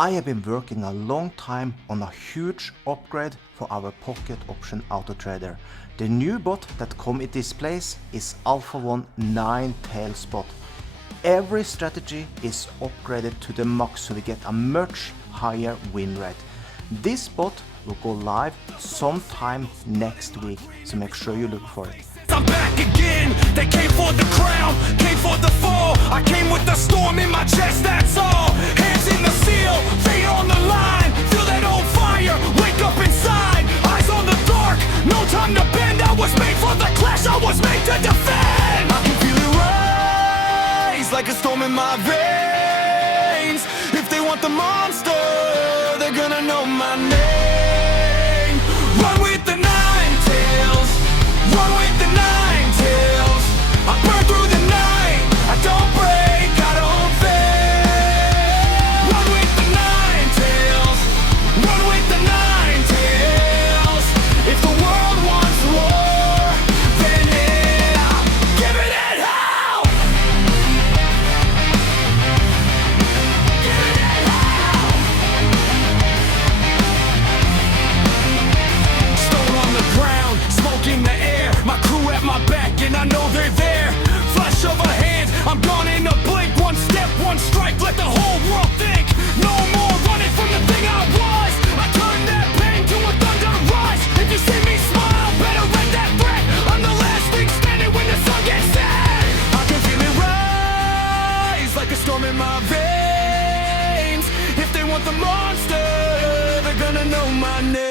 I have been working a long time on a huge upgrade for our pocket option auto trader. The new bot that come in this place is AlphaOne 9 tail spot. Every strategy is upgraded to the max so we get a much higher win rate. This bot will go live sometime next week, so make sure you look for it. I'm back again, they came for the crown, came for the fall. I came with the storm in my chest, that's all. Hands in the seal, feet on the line. Feel that old fire, wake up inside. Eyes on the dark, no time to bend. I was made for the clash, I was made to defend. I can feel it rise, like a storm in my veins. If they want the monster, they're gonna know my name. Run with the nine tails, run with the nine tails. I burn through the night, I don't break, I don't fail. Run with the nine tails, run with the nine tails. If the world wants war, then I'll give it at hell. Give it at hell. Stone on the ground, smoke in the air. My crew at my back and I know they're there. Flash of a hand, I'm gone in a blink. One step, one strike, let the whole world think. No more running from the thing I was. I turned that pain to a thunder rise. If you see me smile, better read that threat. I'm the last thing standing when the sun gets set. I can feel it rise like a storm in my veins. If they want the monster, they're gonna know my name.